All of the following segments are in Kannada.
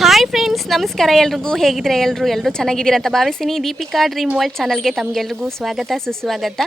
ಹಾಯ್ ಫ್ರೆಂಡ್ಸ್ ನಮಸ್ಕಾರ ಎಲ್ರಿಗೂ ಹೇಗಿದ್ರೆ ಎಲ್ಲರೂ ಎಲ್ಲರೂ ಚೆನ್ನಾಗಿದ್ದೀರ ಅಂತ ಭಾವಿಸ್ತೀನಿ. ದೀಪಿಕಾ ಡ್ರೀಮ್ ವರ್ಲ್ಡ್ ಚಾನಲ್ಗೆ ತಮಗೆಲ್ರಿಗೂ ಸ್ವಾಗತ, ಸುಸ್ವಾಗತ.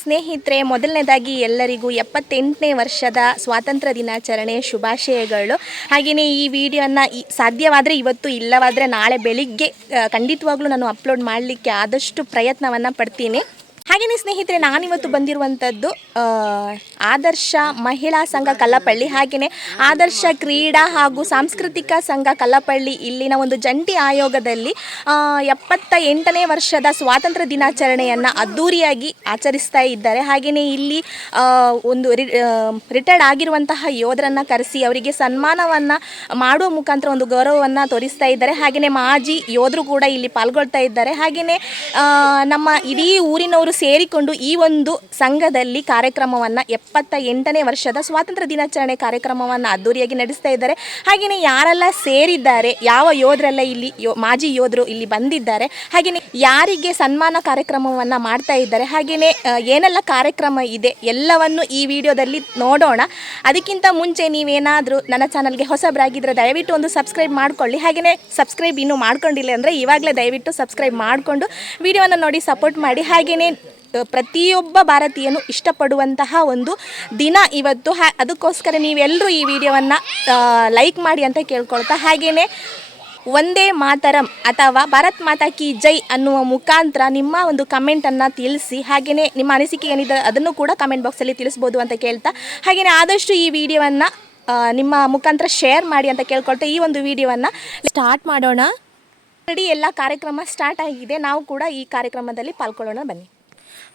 ಸ್ನೇಹಿತರೆ, ಮೊದಲನೇದಾಗಿ ಎಲ್ಲರಿಗೂ ಎಪ್ಪತ್ತೆಂಟನೇ ವರ್ಷದ ಸ್ವಾತಂತ್ರ್ಯ ದಿನಾಚರಣೆ ಶುಭಾಶಯಗಳು. ಹಾಗೆಯೇ ಈ ವಿಡಿಯೋನ ಸಾಧ್ಯವಾದರೆ ಇವತ್ತು, ಇಲ್ಲವಾದರೆ ನಾಳೆ ಬೆಳಿಗ್ಗೆ ಖಂಡಿತವಾಗ್ಲೂ ನಾನು ಅಪ್ಲೋಡ್ ಮಾಡಲಿಕ್ಕೆ ಆದಷ್ಟು ಪ್ರಯತ್ನವನ್ನು ಪಡ್ತೀನಿ. ಹಾಗೆಯೇ ಸ್ನೇಹಿತರೆ, ನಾನಿವತ್ತು ಬಂದಿರುವಂಥದ್ದು ಆದರ್ಶ ಮಹಿಳಾ ಸಂಘ ಕಲ್ಲಪಳ್ಳಿ. ಹಾಗೆಯೇ ಆದರ್ಶ ಕ್ರೀಡಾ ಹಾಗೂ ಸಾಂಸ್ಕೃತಿಕ ಸಂಘ ಕಲ್ಲಪಳ್ಳಿ ಇಲ್ಲಿನ ಒಂದು ಜಂಟಿ ಆಯೋಗದಲ್ಲಿ ಎಪ್ಪತ್ತ ಎಂಟನೇ ವರ್ಷದ ಸ್ವಾತಂತ್ರ್ಯ ದಿನಾಚರಣೆಯನ್ನು ಅದ್ಧೂರಿಯಾಗಿ ಆಚರಿಸ್ತಾ ಇದ್ದಾರೆ. ಹಾಗೆಯೇ ಇಲ್ಲಿ ಒಂದು ಒಂದು ರಿಟೈರ್ಡ್ ಆಗಿರುವಂತಹ ಯೋಧರನ್ನು ಕರೆಸಿ ಅವರಿಗೆ ಸನ್ಮಾನವನ್ನು ಮಾಡುವ ಮುಖಾಂತರ ಒಂದು ಗೌರವವನ್ನು ತೋರಿಸ್ತಾ ಇದ್ದಾರೆ. ಹಾಗೆಯೇ ಮಾಜಿ ಯೋಧರು ಕೂಡ ಇಲ್ಲಿ ಪಾಲ್ಗೊಳ್ತಾ ಇದ್ದಾರೆ. ಹಾಗೆಯೇ ನಮ್ಮ ಇಡೀ ಊರಿನವರು ಸೇರಿಕೊಂಡು ಈ ಒಂದು ಸಂಘದಲ್ಲಿ ಕಾರ್ಯಕ್ರಮವನ್ನು ಎಪ್ಪತ್ತ ಎಂಟನೇ ವರ್ಷದ ಸ್ವಾತಂತ್ರ್ಯ ದಿನಾಚರಣೆ ಕಾರ್ಯಕ್ರಮವನ್ನು ಅದ್ದೂರಿಯಾಗಿ ನಡೆಸ್ತಾ ಇದ್ದಾರೆ. ಹಾಗೆಯೇ ಯಾರೆಲ್ಲ ಸೇರಿದ್ದಾರೆ, ಯಾವ ಯೋಧರೆಲ್ಲ ಇಲ್ಲಿ ಯೋ, ಮಾಜಿ ಯೋಧರು ಇಲ್ಲಿ ಬಂದಿದ್ದಾರೆ ಹಾಗೆಯೇ ಯಾರಿಗೆ ಸನ್ಮಾನ ಕಾರ್ಯಕ್ರಮವನ್ನು ಮಾಡ್ತಾ ಇದ್ದಾರೆ ಹಾಗೆಯೇ ಏನೆಲ್ಲ ಕಾರ್ಯಕ್ರಮ ಇದೆ ಎಲ್ಲವನ್ನು ಈ ವಿಡಿಯೋದಲ್ಲಿ ನೋಡೋಣ. ಅದಕ್ಕಿಂತ ಮುಂಚೆ ನೀವೇನಾದರೂ ನನ್ನ ಚಾನಲ್ಗೆ ಹೊಸಬರಾಗಿದ್ದರೆ ದಯವಿಟ್ಟು ಒಂದು ಸಬ್ಸ್ಕ್ರೈಬ್ ಮಾಡ್ಕೊಳ್ಳಿ. ಹಾಗೆಯೇ ಸಬ್ಸ್ಕ್ರೈಬ್ ಇನ್ನೂ ಮಾಡ್ಕೊಂಡಿಲ್ಲ ಅಂದರೆ ಇವಾಗಲೇ ದಯವಿಟ್ಟು ಸಬ್ಸ್ಕ್ರೈಬ್ ಮಾಡಿಕೊಂಡು ವಿಡಿಯೋವನ್ನು ನೋಡಿ ಸಪೋರ್ಟ್ ಮಾಡಿ. ಹಾಗೆಯೇ ಪ್ರತಿಯೊಬ್ಬ ಭಾರತೀಯನು ಇಷ್ಟಪಡುವಂತಹ ಒಂದು ದಿನ ಇವತ್ತು. ಹಾ ಅದಕ್ಕೋಸ್ಕರ ನೀವೆಲ್ಲರೂ ಈ ವಿಡಿಯೋವನ್ನು ಲೈಕ್ ಮಾಡಿ ಅಂತ ಕೇಳ್ಕೊಳ್ತಾ ಹಾಗೆಯೇ ಒಂದೇ ಮಾತರಂ ಅಥವಾ ಭಾರತ್ ಮಾತಾ ಕಿ ಜೈ ಅನ್ನುವ ಮುಖಾಂತರ ನಿಮ್ಮ ಒಂದು ಕಮೆಂಟನ್ನು ತಿಳಿಸಿ ಹಾಗೆಯೇ ನಿಮ್ಮ ಅನಿಸಿಕೆ ಏನಿದೆ ಅದನ್ನು ಕೂಡ ಕಮೆಂಟ್ ಬಾಕ್ಸಲ್ಲಿ ತಿಳಿಸ್ಬೋದು ಅಂತ ಕೇಳ್ತಾ. ಹಾಗೆಯೇ ಆದಷ್ಟು ಈ ವಿಡಿಯೋವನ್ನು ನಿಮ್ಮ ಮುಖಾಂತರ ಶೇರ್ ಮಾಡಿ ಅಂತ ಕೇಳ್ಕೊಳ್ತಾ ಈ ಒಂದು ವಿಡಿಯೋವನ್ನು. ಸ್ಟಾರ್ಟ್ ಮಾಡೋಣ. ಆಲ್ರೆಡಿ ಎಲ್ಲ ಕಾರ್ಯಕ್ರಮ ಸ್ಟಾರ್ಟ್ ಆಗಿದೆ. ನಾವು ಕೂಡ ಈ ಕಾರ್ಯಕ್ರಮದಲ್ಲಿ ಪಾಲ್ಗೊಳ್ಳೋಣ ಬನ್ನಿ.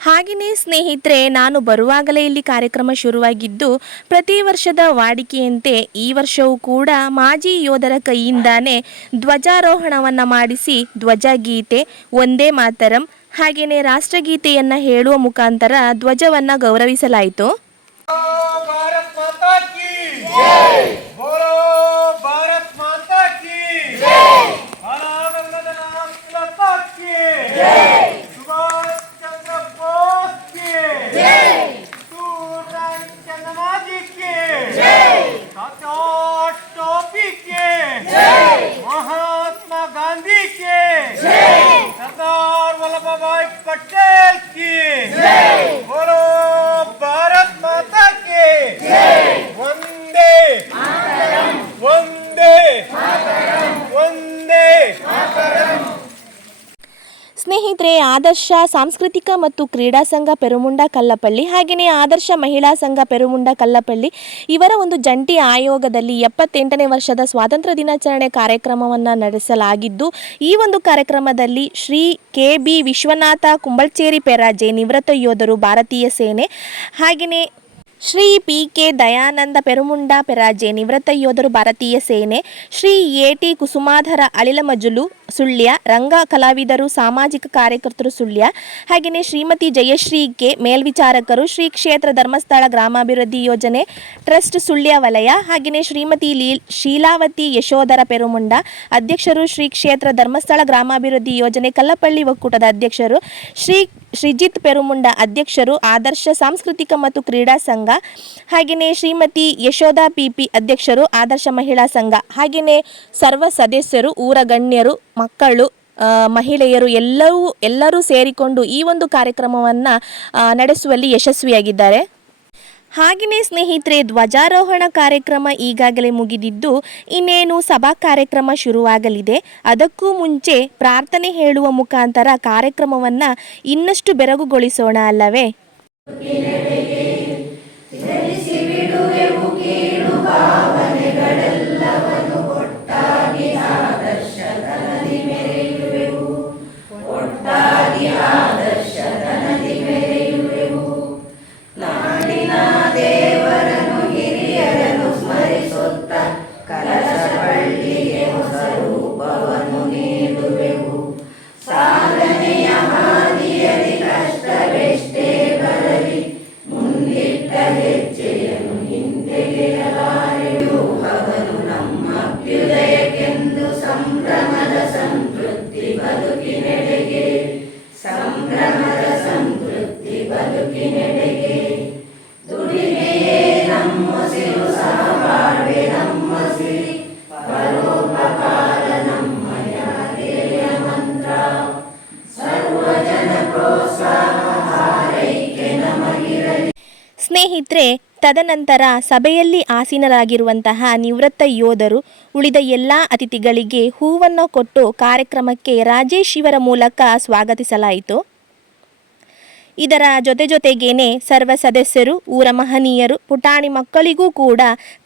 ಹಾಗೆಯೇ ಸ್ನೇಹಿತರೆ, ನಾನು ಬರುವಾಗಲೇ ಇಲ್ಲಿ ಕಾರ್ಯಕ್ರಮ ಶುರುವಾಗಿದ್ದು, ಪ್ರತಿ ವರ್ಷದ ವಾಡಿಕೆಯಂತೆ ಈ ವರ್ಷವೂ ಕೂಡ ಮಾಜಿ ಯೋಧರ ಕೈಯಿಂದಾನೇ ಧ್ವಜಾರೋಹಣವನ್ನು ಮಾಡಿಸಿ ಧ್ವಜಗೀತೆ ಒಂದೇ ಮಾತರಂ, ಹಾಗೆಯೇ ರಾಷ್ಟ್ರಗೀತೆಯನ್ನು ಹೇಳುವ ಮುಖಾಂತರ ಧ್ವಜವನ್ನು ಗೌರವಿಸಲಾಯಿತು. ಸ್ನೇಹಿತರೆ, ಆದರ್ಶ, ಸಾಂಸ್ಕೃತಿಕ ಮತ್ತು ಕ್ರೀಡಾ ಸಂಘ ಪೆರುಮುಂಡ ಕಲ್ಲಪಳ್ಳಿ ಹಾಗೆಯೇ ಆದರ್ಶ ಮಹಿಳಾ ಸಂಘ ಪೆರುಮುಂಡ ಕಲ್ಲಪಳ್ಳಿ ಇವರ ಒಂದು ಜಂಟಿ ಆಯೋಗದಲ್ಲಿ ಎಪ್ಪತ್ತೆಂಟನೇ ವರ್ಷದ ಸ್ವಾತಂತ್ರ್ಯ ದಿನಾಚರಣೆ ಕಾರ್ಯಕ್ರಮವನ್ನು ನಡೆಸಲಾಗಿದ್ದು, ಈ ಒಂದು ಕಾರ್ಯಕ್ರಮದಲ್ಲಿ ಶ್ರೀ ಕೆ ಬಿ ವಿಶ್ವನಾಥ ಕುಂಬಳ್ಚೇರಿ ಪೆರಾಜೆ ನಿವೃತ್ತ ಯೋಧರು, ಭಾರತೀಯ ಸೇನೆ ಹಾಗೆಯೇ ಶ್ರೀ ಪಿ ಕೆ ದಯಾನಂದ ಪೆರುಮುಂಡ ಪೆರಾಜೆ ನಿವೃತ್ತ ಯೋಧರು, ಭಾರತೀಯ ಸೇನೆ, ಶ್ರೀ ಎ ಟಿ ಕುಸುಮಾಧರ ಅಳಿಲಮಜುಲು ಸುಳ್ಯ, ರಂಗ ಕಲಾವಿದರು, ಸಾಮಾಜಿಕ ಕಾರ್ಯಕರ್ತರು ಸುಳ್ಯ. ಹಾಗೆಯೇ ಶ್ರೀಮತಿ ಜಯಶ್ರೀ ಕೆ ಮೇಲ್ವಿಚಾರಕರು ಶ್ರೀ ಕ್ಷೇತ್ರ ಧರ್ಮಸ್ಥಳ ಗ್ರಾಮಾಭಿವೃದ್ಧಿ ಯೋಜನೆ, ಟ್ರಸ್ಟ್ ಸುಳ್ಯ ವಲಯ. ಹಾಗೆಯೇ ಶ್ರೀಮತಿ ಲೀಲ್ ಶೀಲಾವತಿ ಯಶೋಧರ ಪೆರುಮುಂಡ, ಅಧ್ಯಕ್ಷರು ಶ್ರೀ ಕ್ಷೇತ್ರ ಧರ್ಮಸ್ಥಳ ಗ್ರಾಮಾಭಿವೃದ್ಧಿ ಯೋಜನೆ, ಕಲ್ಲಪಳ್ಳಿ ಒಕ್ಕೂಟದ ಅಧ್ಯಕ್ಷರು ಶ್ರೀ ಶ್ರೀಜಿತ್ ಪೆರುಮುಂಡ, ಅಧ್ಯಕ್ಷರು ಆದರ್ಶ ಸಾಂಸ್ಕೃತಿಕ ಮತ್ತು ಕ್ರೀಡಾ ಸಂಘ. ಹಾಗೆಯೇ ಶ್ರೀಮತಿ ಯಶೋಧ ಪಿ ಪಿ ಅಧ್ಯಕ್ಷರು ಆದರ್ಶ ಮಹಿಳಾ ಸಂಘ. ಹಾಗೆಯೇ ಸರ್ವ ಸದಸ್ಯರು ಊರ ಗಣ್ಯರು ಮಕ್ಕಳು ಮಹಿಳೆಯರು ಎಲ್ಲವೂ, ಎಲ್ಲರೂ ಸೇರಿಕೊಂಡು ಈ ಒಂದು ಕಾರ್ಯಕ್ರಮವನ್ನು ನಡೆಸುವಲ್ಲಿ ಯಶಸ್ವಿಯಾಗಿದ್ದಾರೆ. ಹಾಗೆಯೇ ಸ್ನೇಹಿತರೆ, ಧ್ವಜಾರೋಹಣ ಕಾರ್ಯಕ್ರಮ ಈಗಾಗಲೇ ಮುಗಿದಿದ್ದು, ಇನ್ನೇನು ಸಭಾ ಕಾರ್ಯಕ್ರಮ ಶುರುವಾಗಲಿದೆ. ಅದಕ್ಕೂ ಮುಂಚೆ ಪ್ರಾರ್ಥನೆ ಹೇಳುವ ಮುಖಾಂತರ ಕಾರ್ಯಕ್ರಮವನ್ನು ಇನ್ನಷ್ಟು ಬೆರಗುಗೊಳಿಸೋಣ ಅಲ್ಲವೇ? ತದನಂತರ ಸಭೆಯಲ್ಲಿ ಆಸೀನರಾಗಿರುವಂತಹ ನಿವೃತ್ತ ಯೋಧರು ಉಳಿದ ಎಲ್ಲ ಅತಿಥಿಗಳಿಗೆ ಹೂವನ್ನು ಕೊಟ್ಟು ಕಾರ್ಯಕ್ರಮಕ್ಕೆ ರಾಜೇಶ್ ಇವರ ಮೂಲಕ ಸ್ವಾಗತಿಸಲಾಯಿತು. ಇದರ ಜೊತೆ ಜೊತೆಗೇನೆ ಸರ್ವ ಸದಸ್ಯರು ಊರ ಮಹನೀಯರು ಪುಟಾಣಿ ಮಕ್ಕಳಿಗೂ ಕೂಡ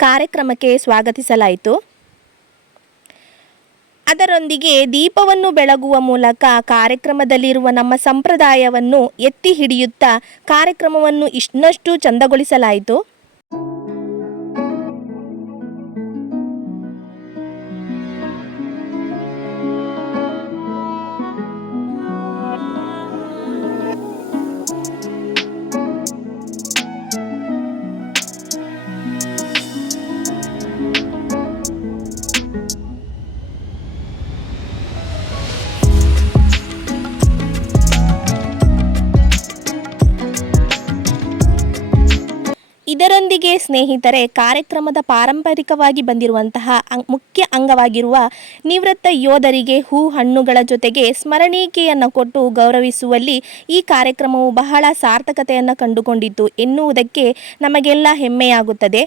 ಕಾರ್ಯಕ್ರಮಕ್ಕೆ ಸ್ವಾಗತಿಸಲಾಯಿತು. ಅದರೊಂದಿಗೆ ದೀಪವನ್ನು ಬೆಳಗುವ ಮೂಲಕ ಕಾರ್ಯಕ್ರಮದಲ್ಲಿರುವ ನಮ್ಮ ಸಂಪ್ರದಾಯವನ್ನು ಎತ್ತಿ ಹಿಡಿಯುತ್ತಾ ಕಾರ್ಯಕ್ರಮವನ್ನು ಇನ್ನಷ್ಟು ಚಂದಗೊಳಿಸಲಾಯಿತು. ಇದರೊಂದಿಗೆ ಸ್ನೇಹಿತರೆ, ಕಾರ್ಯಕ್ರಮದ ಪಾರಂಪರಿಕವಾಗಿ ಬಂದಿರುವಂತಹ ಮುಖ್ಯ ಅಂಗವಾಗಿರುವ ನಿವೃತ್ತ ಯೋಧರಿಗೆ ಹೂ ಹಣ್ಣುಗಳ ಜೊತೆಗೆ ಸ್ಮರಣಿಕೆಯನ್ನು ಕೊಟ್ಟು ಗೌರವಿಸುವಲ್ಲಿ ಈ ಕಾರ್ಯಕ್ರಮವು ಬಹಳ ಸಾರ್ಥಕತೆಯನ್ನು ಕಂಡುಕೊಂಡಿತು ಎನ್ನುವುದಕ್ಕೆ ನಮಗೆಲ್ಲ ಹೆಮ್ಮೆಯಾಗುತ್ತದೆ.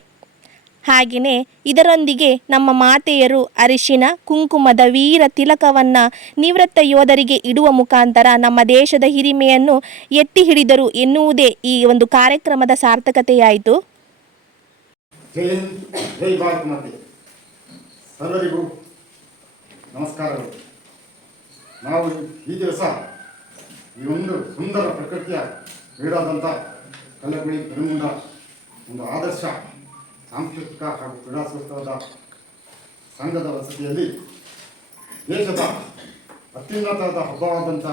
ಹಾಗೆಯೇ ಇದರೊಂದಿಗೆ ನಮ್ಮ ಮಾತೆಯರು ಅರಿಶಿನ, ಕುಂಕುಮದ ವೀರ ತಿಲಕವನ್ನು ನಿವೃತ್ತ ಯೋಧರಿಗೆ ಇಡುವ ಮುಖಾಂತರ ನಮ್ಮ ದೇಶದ ಹಿರಿಮೆಯನ್ನು ಎತ್ತಿ ಹಿಡಿದರು ಎನ್ನುವುದೇ ಈ ಒಂದು ಕಾರ್ಯಕ್ರಮದ ಸಾರ್ಥಕತೆಯಾಯಿತು. ಜೈ ಹಿಂದ್ ಜೈ ಭಾರತ್ ಮಾತೆ. ಎಲ್ಲರಿಗೂ ನಮಸ್ಕಾರಗಳು ನಾವು ಈ ದಿವಸ ಈ ಒಂದು ಸುಂದರ ಪ್ರಕೃತಿಯ ಕ್ರೀಡಾದಂಥ ಕಲ್ಲಗುಳಿ ಕರಿಮುಂಡ ಒಂದು ಆದರ್ಶ ಸಾಂಸ್ಕೃತಿಕ ಹಾಗೂ ಕ್ರೀಡಾಸೋತ್ಸವದ ಸಂಘದ ವಸತಿಯಲ್ಲಿ ದೇಶದ ಅತ್ಯುನ್ನತವಾದ ಹಬ್ಬವಾದಂಥ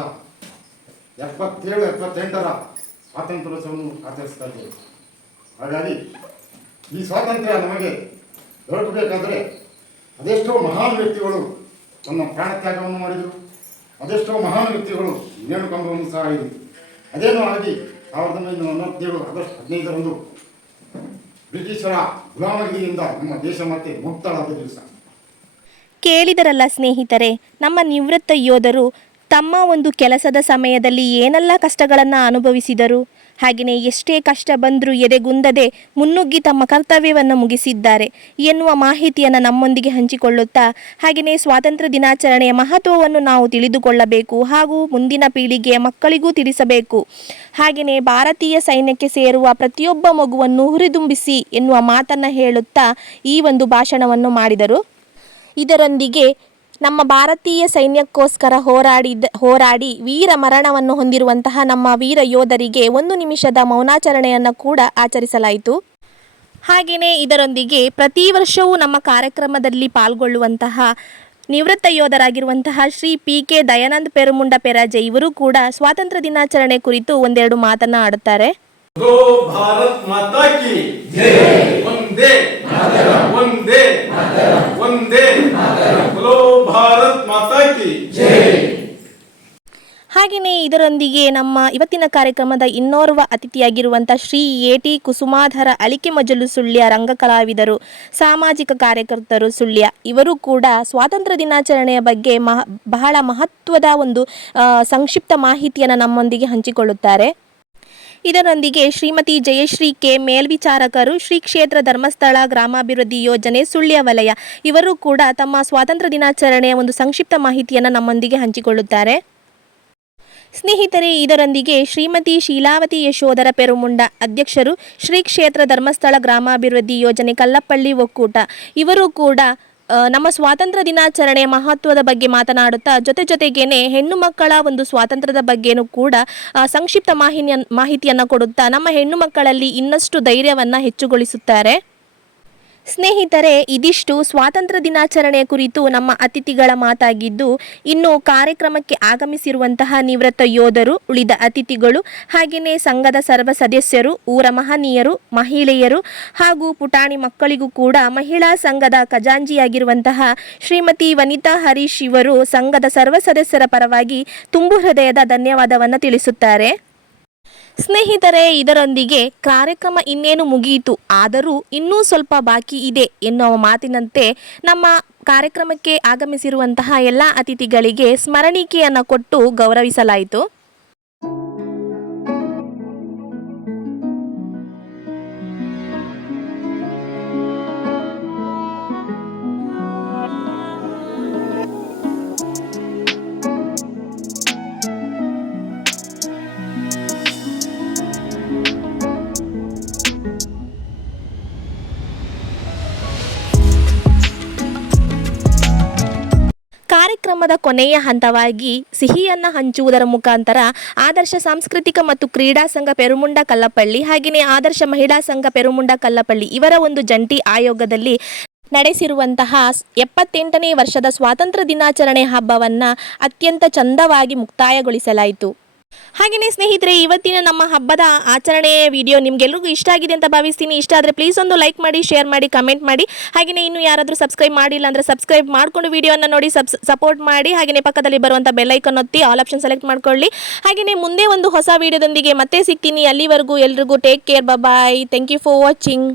ಎಪ್ಪತ್ತೇಳು, ಎಪ್ಪತ್ತೆಂಟರ ಸ್ವಾತಂತ್ರ್ಯೋತ್ಸವವನ್ನು ಆಚರಿಸ್ತಾ ಇದ್ದೇವೆ. ಹಾಗಾಗಿ ಈ ಸ್ವಾತಂತ್ರ್ಯ ನಮಗೆ ದೊರಕಬೇಕಾದರೆ ಅದೆಷ್ಟೋ ಮಹಾನ್ ವ್ಯಕ್ತಿಗಳು ತನ್ನ ಪ್ರಾಣತ್ಯಾಗವನ್ನು ಮಾಡಿದರು. ಅದೆಷ್ಟೋ ಮಹಾನ್ ವ್ಯಕ್ತಿಗಳು ನೇಣುಕಂಬವನ್ನು ಸಹ ಇದೆ ಅದೇನೋ ಆಗಿ ಸಾವಿರದ ಒಂಬೈನೂರ ನಲವತ್ತೇಳು ಆಗಸ್ಟ್ ಹದಿನೈದರಂದು ಬ್ರಿಟಿಷರ ಗುಲಾಮಗಿರಿಯಿಂದ ನಮ್ಮ ದೇಶ ಮತ್ತೆ ಮುಕ್ತಳಾದ ದಿವಸ ಕೇಳಿದರಲ್ಲ ಸ್ನೇಹಿತರೆ, ನಮ್ಮ ನಿವೃತ್ತ ಯೋಧರು ತಮ್ಮ ಒಂದು ಕೆಲಸದ ಸಮಯದಲ್ಲಿ ಏನೆಲ್ಲ ಕಷ್ಟಗಳನ್ನು ಅನುಭವಿಸಿದರು? ಹಾಗೆಯೇ ಎಷ್ಟೇ ಕಷ್ಟ ಬಂದರೂ ಎದೆಗುಂದದೆ ಮುನ್ನುಗ್ಗಿ ತಮ್ಮ ಕರ್ತವ್ಯವನ್ನು ಮುಗಿಸಿದ್ದಾರೆ. ಎನ್ನುವ ಮಾಹಿತಿಯನ್ನು ನಮ್ಮೊಂದಿಗೆ ಹಂಚಿಕೊಳ್ಳುತ್ತಾ, ಹಾಗೆಯೇ ಸ್ವಾತಂತ್ರ್ಯ ದಿನಾಚರಣೆಯ ಮಹತ್ವವನ್ನು ನಾವು ತಿಳಿದುಕೊಳ್ಳಬೇಕು ಹಾಗೂ ಮುಂದಿನ ಪೀಳಿಗೆಯ ಮಕ್ಕಳಿಗೂ ತಿಳಿಸಬೇಕು. ಹಾಗೆಯೇ ಭಾರತೀಯ ಸೈನ್ಯಕ್ಕೆ ಸೇರುವ ಪ್ರತಿಯೊಬ್ಬ ಮಗುವನ್ನು ಹುರಿದುಂಬಿಸಿ ಎನ್ನುವ ಮಾತನ್ನು ಹೇಳುತ್ತಾ ಈ ಒಂದು ಭಾಷಣವನ್ನು ಮಾಡಿದರು. ಇದರೊಂದಿಗೆ ನಮ್ಮ ಭಾರತೀಯ ಸೈನ್ಯಕ್ಕೋಸ್ಕರ ಹೋರಾಡಿದ, ಹೋರಾಡಿ ವೀರ ಮರಣವನ್ನು ಹೊಂದಿರುವಂತಹ ನಮ್ಮ ವೀರ ಯೋಧರಿಗೆ ಒಂದು ನಿಮಿಷದ ಮೌನಾಚರಣೆಯನ್ನು ಕೂಡ ಆಚರಿಸಲಾಯಿತು. ಹಾಗೆಯೇ ಇದರೊಂದಿಗೆ ಪ್ರತಿ ವರ್ಷವೂ ನಮ್ಮ ಕಾರ್ಯಕ್ರಮದಲ್ಲಿ ಪಾಲ್ಗೊಳ್ಳುವಂತಹ ನಿವೃತ್ತ ಯೋಧರಾಗಿರುವಂತಹ ಶ್ರೀ ಪಿ ಕೆ ದಯಾನಂದ್ ಪೆರುಮುಂಡ ಪೆರಾಜೆ ಇವರು ಕೂಡ ಸ್ವಾತಂತ್ರ್ಯ ದಿನಾಚರಣೆ ಕುರಿತು ಒಂದೆರಡು ಮಾತನ್ನ ಆಡುತ್ತಾರೆ ಗೋ ಭಾರತ್ ಮಾತಾ ಕಿ ಒಂದೇ ಒಂದೇ ಒಂದೇ बोलो ಭಾರತ್ ಮಾತಾ ಕಿ ಇದರೊಂದಿಗೆ ನಮ್ಮ ಇವತ್ತಿನ ಕಾರ್ಯಕ್ರಮದ ಇನ್ನೋರ್ವ ಅತಿಥಿಯಾಗಿರುವಂಥ ಶ್ರೀ ಎಟಿ ಕುಸುಮಾಧರ ಅಳಿಕೆ ಮಜಲು ಸುಳ್ಯ ರಂಗಕಲಾವಿದರು, ಸಾಮಾಜಿಕ ಕಾರ್ಯಕರ್ತರು ಸುಳ್ಯ, ಇವರು ಕೂಡ ಸ್ವಾತಂತ್ರ್ಯ ದಿನಾಚರಣೆಯ ಬಗ್ಗೆ ಮಹ, ಬಹಳ ಮಹತ್ವದ ಒಂದು ಸಂಕ್ಷಿಪ್ತ ಮಾಹಿತಿಯನ್ನು ನಮ್ಮೊಂದಿಗೆ ಹಂಚಿಕೊಳ್ಳುತ್ತಾರೆ. ಇದರೊಂದಿಗೆ ಶ್ರೀಮತಿ ಜಯಶ್ರೀ ಕೆ ಮೇಲ್ವಿಚಾರಕರು, ಶ್ರೀ ಕ್ಷೇತ್ರ ಧರ್ಮಸ್ಥಳ ಗ್ರಾಮಾಭಿವೃದ್ಧಿ ಯೋಜನೆ ಸುಳ್ಯ ವಲಯ, ಇವರು ಕೂಡ ತಮ್ಮ ಸ್ವಾತಂತ್ರ್ಯ ದಿನಾಚರಣೆಯ ಒಂದು ಸಂಕ್ಷಿಪ್ತ ಮಾಹಿತಿಯನ್ನು ನಮ್ಮೊಂದಿಗೆ ಹಂಚಿಕೊಳ್ಳುತ್ತಾರೆ. ಸ್ನೇಹಿತರೆ, ಇದರೊಂದಿಗೆ ಶ್ರೀಮತಿ ಶೀಲಾವತಿ ಯಶೋಧರ ಪೆರುಮುಂಡ ಅಧ್ಯಕ್ಷರು ಶ್ರೀ ಕ್ಷೇತ್ರ ಧರ್ಮಸ್ಥಳ ಗ್ರಾಮಾಭಿವೃದ್ಧಿ ಯೋಜನೆ ಕಲ್ಲಪ್ಪಳ್ಳಿ ಒಕ್ಕೂಟ. ಇವರು ಕೂಡ ನಮ್ಮ ಸ್ವಾತಂತ್ರ್ಯ ದಿನಾಚರಣೆಯ ಮಹತ್ವದ ಬಗ್ಗೆ ಮಾತನಾಡುತ್ತಾ, ಜೊತೆ ಜೊತೆಗೇನೆ ಹೆಣ್ಣು ಮಕ್ಕಳ ಒಂದು ಸ್ವಾತಂತ್ರ್ಯದ ಬಗ್ಗೆನೂ ಕೂಡ ಸಂಕ್ಷಿಪ್ತ ಮಾಹಿನಿಯ ಮಾಹಿತಿಯನ್ನು ಕೊಡುತ್ತಾ, ನಮ್ಮ ಹೆಣ್ಣು ಮಕ್ಕಳಲ್ಲಿ ಇನ್ನಷ್ಟು ಧೈರ್ಯವನ್ನು ಹೆಚ್ಚುಗೊಳಿಸುತ್ತಾರೆ. ಸ್ನೇಹಿತರೆ, ಇದಿಷ್ಟು ಸ್ವಾತಂತ್ರ್ಯ ದಿನಾಚರಣೆಯ ಕುರಿತು ನಮ್ಮ ಅತಿಥಿಗಳ ಮಾತಾಗಿದ್ದು, ಇನ್ನು ಕಾರ್ಯಕ್ರಮಕ್ಕೆ ಆಗಮಿಸಿರುವಂತಹ ನಿವೃತ್ತ ಯೋಧರು, ಉಳಿದ ಅತಿಥಿಗಳು, ಹಾಗೆಯೇ ಸಂಘದ ಸರ್ವ ಸದಸ್ಯರು, ಊರ ಮಹನೀಯರು, ಮಹಿಳೆಯರು ಹಾಗೂ ಪುಟಾಣಿ ಮಕ್ಕಳಿಗೂ ಕೂಡ ಮಹಿಳಾ ಸಂಘದ ಖಜಾಂಜಿಯಾಗಿರುವಂತಹ ಶ್ರೀಮತಿ ವನಿತಾ ಹರೀಶ್ ಇವರು ಸಂಘದ ಸರ್ವ ಸದಸ್ಯರ ಪರವಾಗಿ ತುಂಬು ಹೃದಯದ ಧನ್ಯವಾದವನ್ನು ತಿಳಿಸುತ್ತಾರೆ. ಸ್ನೇಹಿತರೆ, ಇದರೊಂದಿಗೆ ಕಾರ್ಯಕ್ರಮ ಇನ್ನೇನು ಮುಗಿಯಿತು, ಆದರೂ ಇನ್ನೂ ಸ್ವಲ್ಪ ಬಾಕಿ ಇದೆ ಎನ್ನುವ ಮಾತಿನಂತೆ ನಮ್ಮ ಕಾರ್ಯಕ್ರಮಕ್ಕೆ ಆಗಮಿಸಿರುವಂತಹ ಎಲ್ಲ ಅತಿಥಿಗಳಿಗೆ ಸ್ಮರಣಿಕೆಯನ್ನು ಕೊಟ್ಟು ಗೌರವಿಸಲಾಯಿತು. ಕಾರ್ಯಕ್ರಮದ ಕೊನೆಯ ಹಂತವಾಗಿ ಸಿಹಿಯನ್ನು ಹಂಚುವುದರ ಮುಖಾಂತರ ಆದರ್ಶ ಸಾಂಸ್ಕೃತಿಕ ಮತ್ತು ಕ್ರೀಡಾ ಸಂಘ ಪೆರುಮುಂಡ ಕಲ್ಲಪಳ್ಳಿ ಹಾಗೆಯೇ ಆದರ್ಶ ಮಹಿಳಾ ಸಂಘ ಪೆರುಮುಂಡ ಕಲ್ಲಪಳ್ಳಿ ಇವರ ಒಂದು ಜಂಟಿ ಆಯೋಗದಲ್ಲಿ ನಡೆಸಿರುವಂತಹ ಎಪ್ಪತ್ತೆಂಟನೇ ವರ್ಷದ ಸ್ವಾತಂತ್ರ್ಯ ದಿನಾಚರಣೆ ಹಬ್ಬವನ್ನು ಅತ್ಯಂತ ಚಂದವಾಗಿ ಮುಕ್ತಾಯಗೊಳಿಸಲಾಯಿತು. ಹಾಗೆಯೇ ಸ್ನೇಹಿತರೆ, ಇವತ್ತಿನ ನಮ್ಮ ಹಬ್ಬದ ಆಚರಣೆ ವಿಡಿಯೋ ನಿಮ್ಗೆಲ್ರಿಗೂ ಇಷ್ಟ ಆಗಿದೆ ಅಂತ ಭಾವಿಸ್ತೀನಿ. ಇಷ್ಟ ಆದರೆ ಪ್ಲೀಸ್ ಒಂದು ಲೈಕ್ ಮಾಡಿ ಶೇರ್ ಮಾಡಿ ಕಮೆಂಟ್ ಮಾಡಿ. ಹಾಗೆಯೇ ಇನ್ನು ಯಾರಾದರೂ ಸಬ್ಸ್ಕ್ರೈಬ್ ಮಾಡಿಲ್ಲ ಅಂದರೆ ಸಬ್ಸ್ಕ್ರೈಬ್ ಮಾಡ್ಕೊಂಡು ವಿಡಿಯೋನ ನೋಡಿ ಸಬ್ಸ್ ಸಪೋರ್ಟ್ ಮಾಡಿ. ಹಾಗೆಯೇ ಪಕ್ಕದಲ್ಲಿ ಬರುವಂಥ ಬೆಲ್ಲೈಕನ್ ಒತ್ತಿ ಆಲ್ ಆಪ್ಷನ್ ಸೆಲೆಕ್ಟ್ ಮಾಡ್ಕೊಳ್ಳಿ. ಹಾಗೆಯೇ ಮುಂದೆ ಒಂದು ಹೊಸ ವಿಡಿಯೋದೊಂದಿಗೆ ಮತ್ತೆ ಸಿಗ್ತೀನಿ. ಅಲ್ಲಿವರೆಗೂ ಎಲ್ರಿಗೂ take care bye thank you for watching